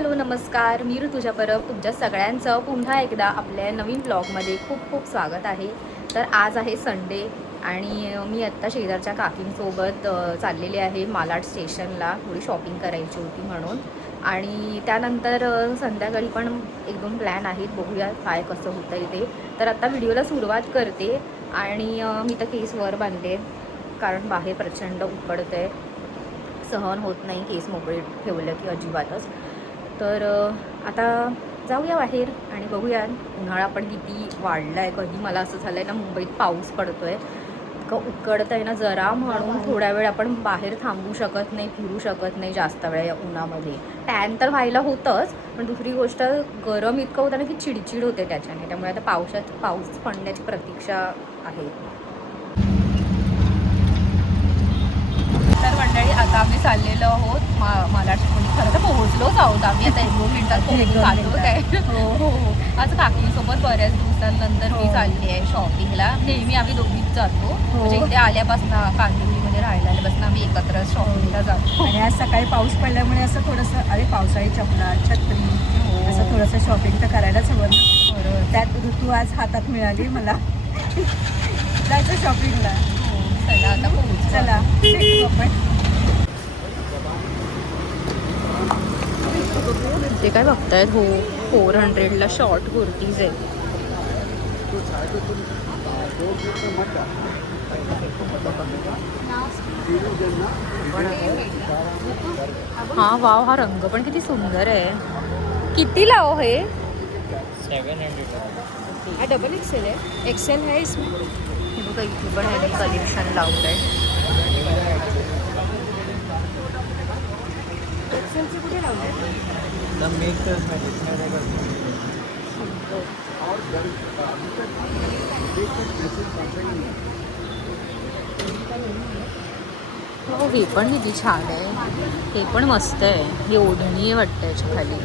Hello नमस्कार, मी ऋतुजा परब तुमच्या सगळ्यांचं पुन्हा एकदा आपल्या नवीन ब्लॉगमध्ये खूप खूप स्वागत आहे. तर आज आहे संडे आणि मी आत्ता शेजारच्या काकींसोबत चाललेले आहे मालाड स्टेशनला. थोडी शॉपिंग करायची होती म्हणून. आणि त्यानंतर संध्याकाळी पण एक दोन प्लॅन आहेत, बघूया काय कसं होतं आहे ते. तर आत्ता व्हिडिओला सुरुवात करते. आणि मी तर केस वर बांधले कारण बाहेर प्रचंड उकडतं आहे, सहन होत नाही केस मोकळे ठेवलं की अजिबातच. तर आता जाऊया बाहेर आणि बघूया उन्हाळा पण किती वाढला आहे. कधी मला असं झालं आहे ना, मुंबईत पाऊस पडतो आहे, इतकं उकडतं आहे ना जरा म्हणून थोड्या वेळ आपण बाहेर थांबू शकत नाही, फिरू शकत नाही जास्त वेळ या उन्हामध्ये. टॅन तर व्हायला होतंच, पण दुसरी गोष्ट गरम इतकं होतं ना की चिडचिड होते त्याच्याने. त्यामुळे आता पाऊस पडण्याची प्रतीक्षा आहे. तर मंडळी आता आम्ही चाललेलो आहोत मालाड. खरं तर पोहोचलोच आहोत आम्ही आता 1-2 मिनिटात चाललोच आहे. हो. आज काकींसोबत बऱ्याच दिवसांनंतर मी चालली आहे शॉपिंगला. नेहमी आम्ही दोघीच जातो, म्हणजे इथे आल्यापासून कांदिवलीमध्ये राहायला आल्यापासून आम्ही एकत्र शॉपिंगला जातो. आणि आज सकाळी पाऊस पडल्यामुळे असं थोडंसं अरे पावसाळी चपला छत्री असं थोडंसं शॉपिंग तर करायलाच हवं ना. बरोबर, त्यात ऋतू आज हातात मिळाली मला. जायचं शॉपिंगला. चला आता पोहोच. चला भेटू आपण. ते काय बघतायत? हो, 400ला शॉर्ट कुर्तीज आहेत. हा वाव, हा रंग पण किती सुंदर आहे. किती लाव हे? 700. हा डबल एक्सेल है, एक्सेल है इसमें. हे बघा इथे पण ह्यांनी कलेक्शन लावलंय. एक्सेलचे कुठे लावले? हो, हे पण किती छान आहे. हे पण मस्त आहे. ही ओढणी आहे वाटतं याच्या खाली.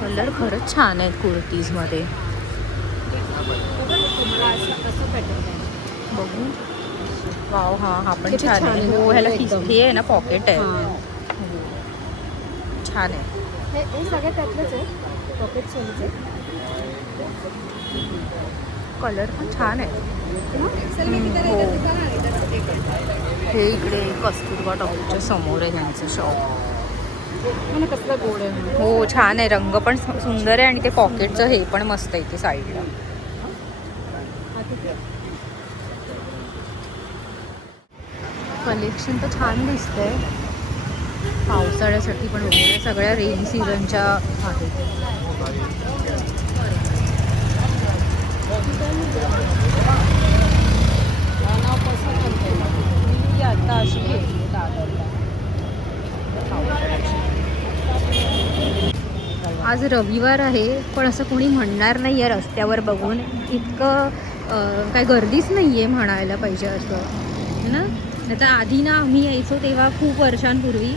कलर खरंच छान आहेत कुर्तीजमध्ये. बघू. वाव, हा पण छान आहे. हो, ह्याला हे आहे ना, पॉकेट आहे. छान आहे. हे सगळ्यात त्यातलंच आहे, पॉकेट सोलचे. कलर पण छान आहे. हो, हे इकडे कस्तुरबा टॉकीजच्या समोर आहे ह्यांचं शॉप. मला कसला गोड आहे. हो, छान आहे. रंग पण सुंदर आहे आणि ते पॉकेटचं हे पण मस्त आहे ते साईडला. कलेक्शन तर छान दिसतंय पावसाळ्यासाठी पण वगैरे. सगळ्या रेन सीझनच्या आहेत. मी आता अशी घेतली दादरला. आज रविवार आहे, पण असं कोणी म्हणणार नाही आहे रस्त्यावर बघून. इतकं काय गर्दीच नाही आहे म्हणायला पाहिजे असं ना. आता आधी ना आम्ही यायचो तेव्हा खूप वर्षांपूर्वी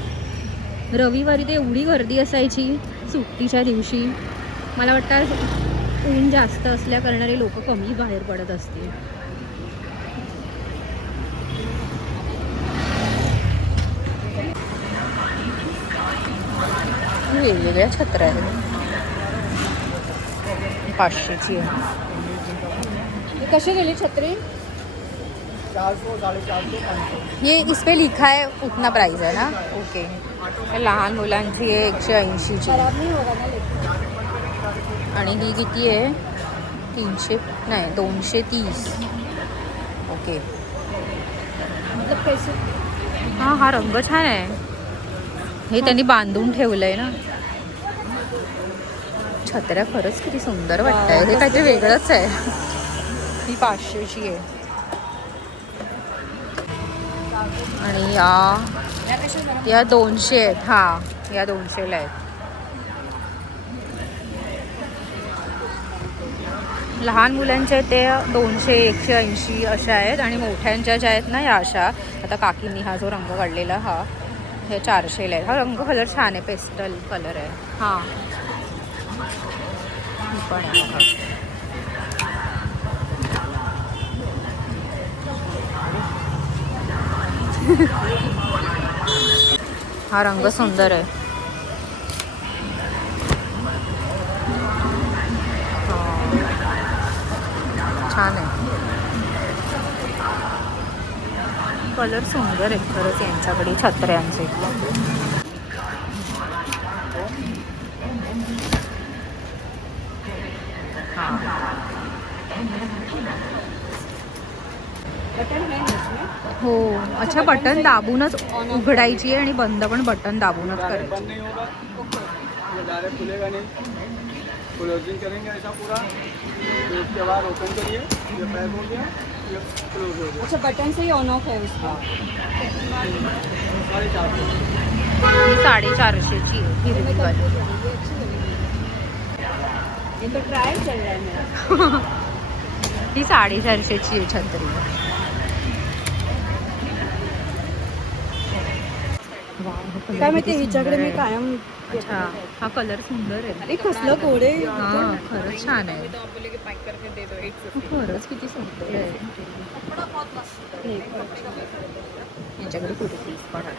रविवारी ते एवढी गर्दी असायची सुट्टीच्या दिवशी. मला वाटतं ऊन जास्त असल्या करणारे लोक कमी बाहेर पडत असतील. वेगवेगळ्या छत्र्या आहेत. 500ची आहे. कशी गेली छत्री? 400, 450, 500. ये इस पे लिखा है उतना प्राइस है ना. ओके. लहान मुलांची आहे 180ची. खराब नाही होगा ना लेकिन. आणि ही किती आहे? 300 नाही 230. ओके. मतलब पैसे. हा रंग छान आहे. हे त्यांनी बांधून ठेवलंय ना. छत्र्या खरंच किती सुंदर वाटतंय. हे काहीतरी वेगळंच आहे. ही 500ची आहे. आणि या 200 आहेत. हा, या 200ला आहेत. लहान मुलांच्या ते 200, 180 अशा आहेत. आणि मोठ्यांच्या ज्या आहेत ना या अशा. आता काकींनी हा जो रंग काढलेला हा, हे 400ला आहे. हा रंग कलर छान आहे, पेस्टल कलर आहे. हां, पण आहे. हा रंग सुंदर आहे. छान आहे. कलर सुंदर आहे खरंच यांच्याकडे छत्र्यांचे. हा बटन है ना इसमें? हो. अच्छा बटन दाबूनच उघडायची आहे आणि बंद पण बटन दाबूनच डायरेक्ट करायची. बंद नहीं होगा, ये डायरेक्ट खुलेगा नहीं. क्लोजिंग करेंगे ऐसा पूरा, फिर उसके बाद ओपन करिए, ये पैक हो गया, ये क्लोज हो गया. अच्छा button say he on off है उसका. हाँ 450. ही 450ची आहे हिरवी वाली. ये तो ट्रायल चल रहा है मेरा. ही 450ची आहे छत्री. काय माहिती हिच्याकडे मी कायम. अच्छा हा कलर सुंदर आहे. अरे कसलं गोडे. हा खरंच छान आहे. खरंच किती सुंदर आहे. यांच्याकडे कुर्तीज पण आहे.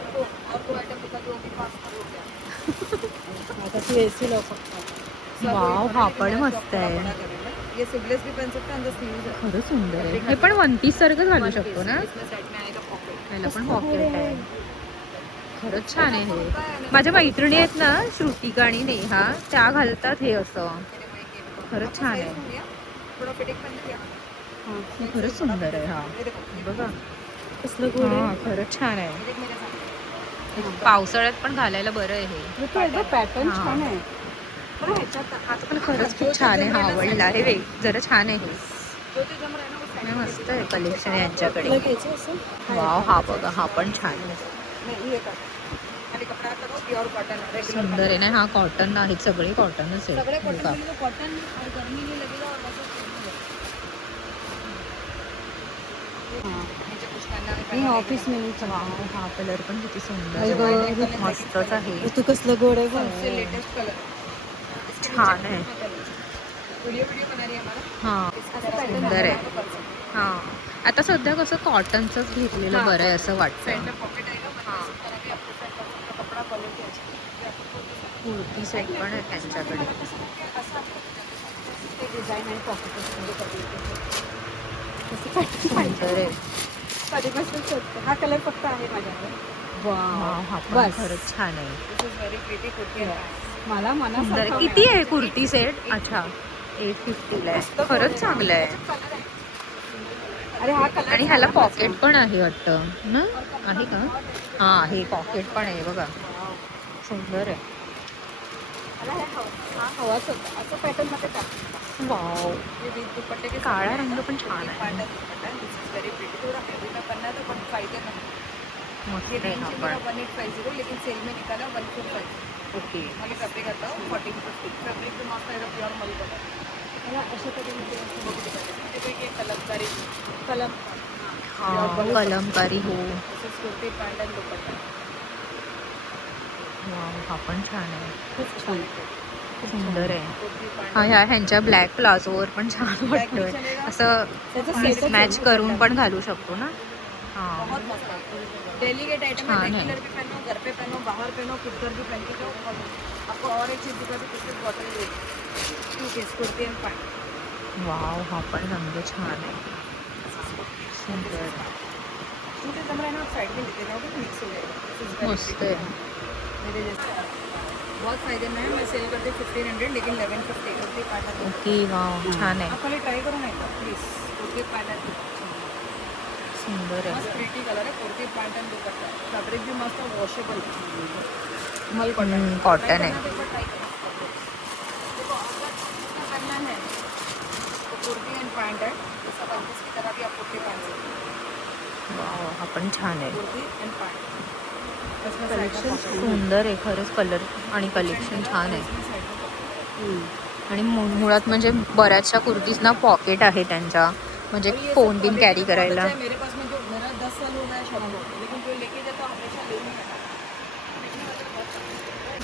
आता तू एसी लाव फक्त. वाव हा पण मस्त आहे. ये सिबलेस भी पहन सकते हैं अंदर स्लीव्स है. खरंच सुंदर आहे. हे पण 1 पीस सारखं घालू शकतो ना. याला पण पॉकेट आहे. खरंच छान आहे हे. माझ्या मैत्रिणी आहेत ना श्रुतिका आणि नेहा, त्या घालतात हे असं. खरंच छान आहे. हे खरंच सुंदर आहे. हा बघा कसलं गोड हा आहे. खरंच छान आहे. पावसाळ्यात पण घालायला बरं आहे हे. हे तो एकदम पॅटर्न हा. छान आहे. पण ह्याच्यात हा तर पण खरंच खूप छान आहे. हा आवडला हे जरा छान आहे हे. हे मस्त आहे कलेक्शन यांच्याकडे. तुला घ्यायचं असं. वाव हा बघा हा पण छान आहे. नाही हे कर. खाली कपडा आता तो प्युअर कॉटन है. सुंदर आहे ना. हा कॉटन आहेत सगळे कॉटनच सगळे आहे कॉटन बघा. में कॉटन और गर्मी नहीं लगेगा और वैसे मी ऑफिस में नहीं वाव हा कलर पण किती सुंदर आई आहे. गं. मस्तच आहे. तू कसलं गोड आहे सबसे बघ. Latest colour. छान आहे. वीडियो बना रही है हमारा. हा सुंदर आहे. हा आता सध्या कसं कॉटनचंच घेतलेलं बरं आहे असं वाटतं. फ्रंट में पॉकेट आएगा, बना इस तरह भी आपको सेट कर सकते हो. कपड़ा क्वालिटी अच्छी. कुर्ती सेट पण आहे त्यांच्याकडे. डिझाईन आणि पॉकेट सुंदर आहे. कधीपासून शोधते. हा कलर फक्त आहे माझ्याकडे. वाव हा पण बस. खरंच छान आहे. This is very pretty kurti and मला सुंदर आहे. मनासारखं किती आहे कुर्ती सेट? अच्छा 850 ला आहे. खरंच चांगलं आहे. अरे हा कलर आणि ह्याला पॉकेट पण आहे वाटतं ना. आहे का? हा हे पॉकेट पण आहे बघा. सुंदर आहे. मला हा हवाच होता. असं पॅटर्न मध्ये टाक. वाव ये भी दुपट्टे के काळा रंग पण छान आहे. Partner dupatta. This is very pretty. थोड़ा हेवी में बनना तो 150 में. मस्त ये आहे रेंज हा है पण. मेरा 1850, लेकिन सेल में निकाला 1450. ओके मैं फैब्रिक आता हूँ 1450. फैब्रिक भी मस्त है, प्योर मल कलर. मला अशा पद्धतीने देखो ये कलमकारी. कलम. हा कलमकारी हो. This is kurti pant and dupatta. Wow हा पण छान आहे. खूप छान. सुंदर आहे. कुर्ती पैंट. हा ह्यांच्या ब्लॅक प्लाझोवर पण छान वाटतोय. असं त्याचं मिक्स सेटच मॅच आहे. करून पण घालू शकतो ना. हा बहुत मस्त है. डेली के आइटम हाँ, है. है। रेगुलर भी पहनो, घर पे पहनो, बाहर पहनो, किधर भी पहन के जाओ. और आपको और एक चीज़ दिखा दूँ, किस बॉटल दे. Two piece kurti and pant. Wow हा पण रंग छान आहे. सुंदर सूट एकदम रहना, आप साइड में लेते जाओगे तो मिक्स हो जाएगा. This is very मस्त pretty. आहे. मेरे जैसे बहुत फायदे में है. मैं सेल करती हूँ 1500, लेकिन 1150 कुर्ती पैंट. ओके वाव छान आहे. आप खाली ट्राई करो ना एकदा प्लीज. कुर्ती पैंट सुंदर आहे. मस्त प्रिटी कलर है. Kurti pant and dupatta. Fabric भी मस्त है, वॉशेबल. मल कॉटन. कॉटन आहे. देखो अगर इसका करना है तो कुर्ती एंड पैंट है. जैसा 25 की तरह भी आप कुर्ती पहन सकते हो. वाव हा पण छान आहे. Kurti and pant. इसमें Collection साइड में सुंदर आहे खरंच. कलर आणि कलेक्शन छान आहे. इसमें साइड में pocket. आणि मुळात म्हणजे बऱ्याचशा कुर्तीजना पॉकेट आहे त्यांच्या. म्हणजे और ये फोन सब बिन quality कॅरी तो बहुत करायला. अच्छा है. मेरे पास में जो मेरा 10 साल हो गया है शॉप को, लेकिन जो लेके जाता हूँ हमेशा लेने का.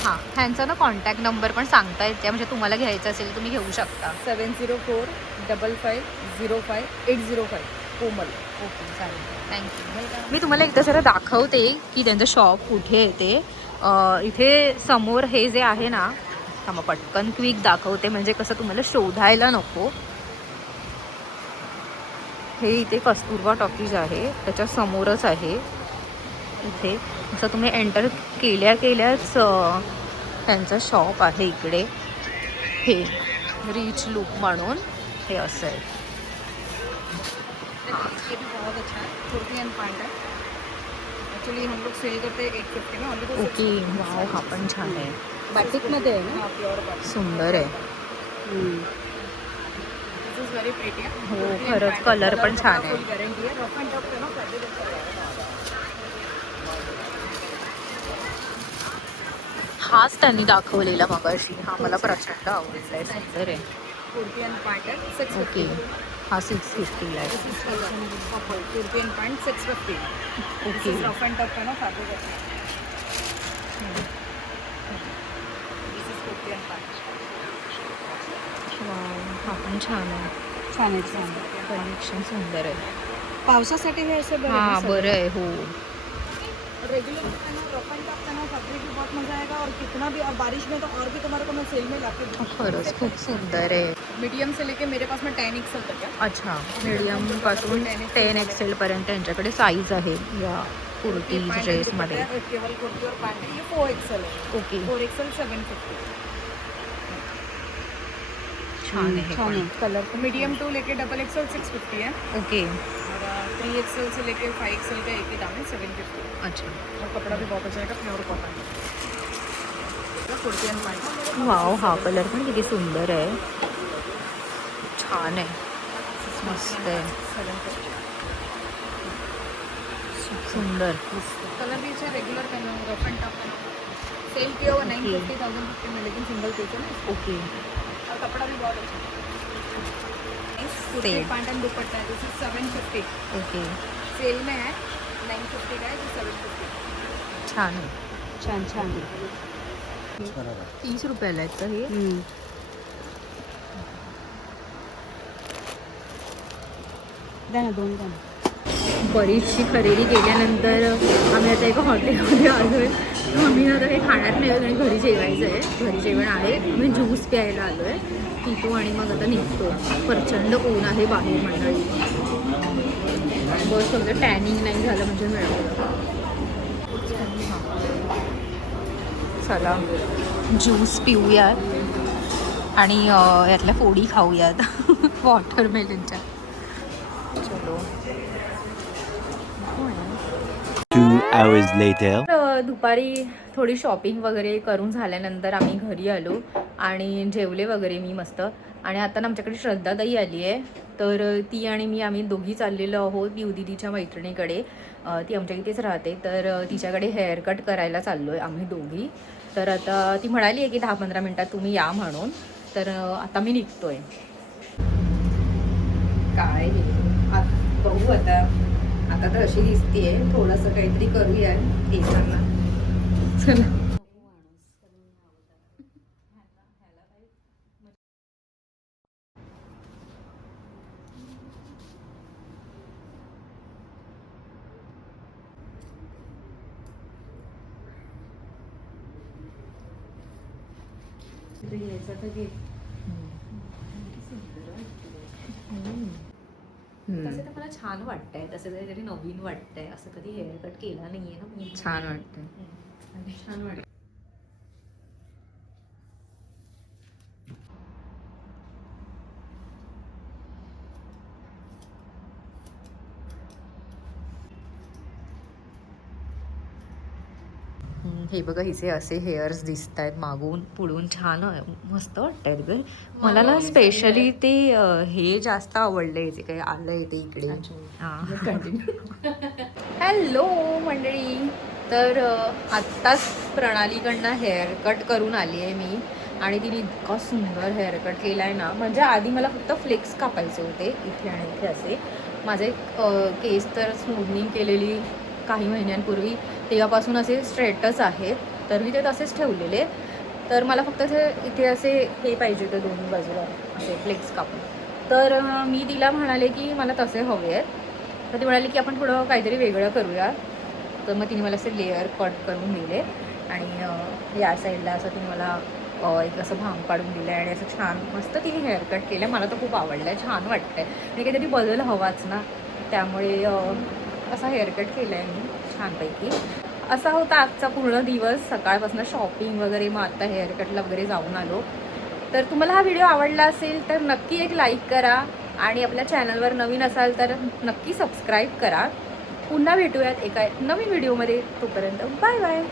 हां ह्यांचा ना कॉन्टॅक्ट नंबर पण सांगता येते. म्हणजे तुम्हाला घ्यायचं असेल तुम्ही घेऊ शकता. 704 55 05 805. कोमल. ओके चालेल थँक्यू. मी तुम्हाला एकदा जरा दाखवते की त्यांचं शॉप कुठे येते. इथे समोर हे जे आहे ना, थांबा पटकन क्विक दाखवते म्हणजे कसं तुम्हाला शोधायला नको. हे इथे कस्तुरबा टॉकीज आहे, त्याच्या समोरच आहे. इथे असं तुम्ही एंटर केल्याच त्यांचं शॉप आहे इकडे. हे रिच लुक म्हणून हे असं आहे. ये भी बहुत अच्छा है, कुर्ती एंड पैंट है. एक्चुअली हम लोग सेल करते हैं 850 में ऑनली. ओके वाव, हा पण छान आहे, बाटिकमध्ये आहे ना. Pure batik. सुंदर आहे. This is very pretty. हो खरंच कलर पण छान आहे. फुल गॅरंटी आहे. रफ अँड टफ आहे ना फॅब्रिक. हाच त्यांनी दाखवलेला मगाशी, हा मला प्रचंड आवडला आहे, सुंदर आहे. कुर्ती एंड पैंट है ओके 650. हा 650 आहे. This is colour kurti and pant 650. Okay rough and tough है ना fabric. This is kurti and pant. Wow, हा पण छान आहे. छान आहे, छान आहे. कलेक्शन सुंदर आहे. पावसासाठी हे असं बरं हा बरं आहे. हो रेगुलर रफ एंड टफ है ना फैब्रिक भी बहुत मजा आएगा. और कितना भी, और बारिश में तो और भी तुम्हारे को मैं सेल में लाके दूंगी. खरंच खूप सुंदर आहे. मीडियम से लेके मेरे पास में 10 XL तक है. अच्छा, मीडियम पासून 10 XL पर्यंत यांच्याकडे साईज आहे या कुर्ती ड्रेसमध्ये. केवल कुर्ती और पैंट है. ये 4 XL है. Okay 4 XL 750. छान आहे पण. कलर मीडियम टू लेके डबल XL 650 है. ओके और 3 XL से लेके 5 XL का एक ही दाम है 750. अच्छा. और कपड़ा भी बहुत अच्छा है, pure cotton. Kurti and pant. Wow, हा कलर पण किती सुंदर आहे. छान आहे, मस्त आहे, 750. सुंदर. कलर भी अच्छा है. रेगुलर पहनो, रफ एंड टफ पहनो. सेल किया हुआ 950 1050 में, लेकिन सिंगल पीस है ना. ओके और कपड़ा भी बहुत अच्छा है. कुर्ती सेल. पैंट एंड दुपट्टा है. दिस इज 750. ओके सेल में है 950 का है, तो 750. छान आहे. छान छान. 30 रुपयाला आहेत का हे? द्या ना, दोन द्या ना. बरीचशी खरेदी केल्यानंतर आम्ही आता एका हॉटेलमध्ये आलो आहे. आम्ही आता काही खाणार नाही आणि घरी जेवायचं आहे. घरी जेवण आहे. आम्ही ज्यूस प्यायला आलो आहे. पितो आणि मग आता निघतो. प्रचंड ऊन आहे बाहेर मंडळी. बस समजा टॅनिंग नाही झालं म्हणजे मिळालं. चला ज्यूस पिऊयात आणि यातल्या फोडी खाऊयात वॉटरमेलनच्या. चलो. 2 hours later. तर दुपारी थोडी शॉपिंग वगैरे करून झाल्यानंतर आम्ही घरी आलो आणि जेवले वगैरे मी मस्त. आणि आता ना आमच्याकडे श्रद्धाताई आली आहे. तर ती आणि मी आम्ही दोघी चाललेलो आहोत दिदीच्या मैत्रिणीकडे. ती आमच्या इथेच राहते. तर तिच्याकडे हेअर कट करायला चाललो आहे आम्ही दोघी. तर आता ती म्हणाली आहे की 10-15 मिनटात तुम्ही या म्हणून. तर आता मी निघतोय. काय बघू आता. आता तर अशी दिसतीये. थोडंसं काहीतरी करूया केसांना. चला. तसे तर मला छान वाटतंय. तसं काहीतरी नवीन वाटतंय. असं कधी हेअर कट केला नाहीये ना मी. छान वाटतंय. छान वाटतं. हे बघा हिचे असे हेअर्स दिसत आहेत मागून पुढून. छान मस्त वाटत ग. मला ना स्पेशली ते हे जास्त आवडलंय जे काही आलंय ते इकडे. हॅलो मंडळी. तर आत्ताच प्रणालीकडनं हेअर कट करून आली आहे मी. आणि तिने इतका सुंदर हेअर कट केला आहे ना. म्हणजे आधी मला फक्त फ्लेक्स कापायचे होते इथे आणि इथे असे. माझे केस तर स्मूथनिंग केलेली काही महिन्यांपूर्वी, तेव्हापासून असे स्ट्रेटच आहेत. तर मी ते तसेच ठेवलेले. तर मला फक्त ते इथे असे हे पाहिजे होते दोन्ही बाजूला असे फ्लेक्स कापून. तर मी तिला म्हणाले की मला तसे हवे आहेत. तर ती म्हणाली की आपण थोडं काहीतरी वेगळं करूया. तर मग तिने मला असे लेअर कट करून दिले आणि या साईडला असं तिने मला एक असं भांग पाडून दिलं आहे आणि असं छान मस्त तिने हेअरकट केलं. मला तर खूप आवडलं आहे, छान वाटतं आहे आणि काहीतरी बदल हवाच ना, त्यामुळे असा हेअरकट केला आहे मी छानपैकी. असा होता आजचा पूर्ण दिवस, सकाळपासून शॉपिंग वगैरे, मग आता हेअरकटला वगैरे जाऊन आलो. तर तुम्हाला हा व्हिडिओ आवडला असेल तर नक्की एक लाईक करा आणि आपल्या चॅनलवर नवीन असाल तर नक्की सबस्क्राईब करा. पुन्हा भेटूयात एका नवीन व्हिडिओमध्ये. तोपर्यंत बाय बाय.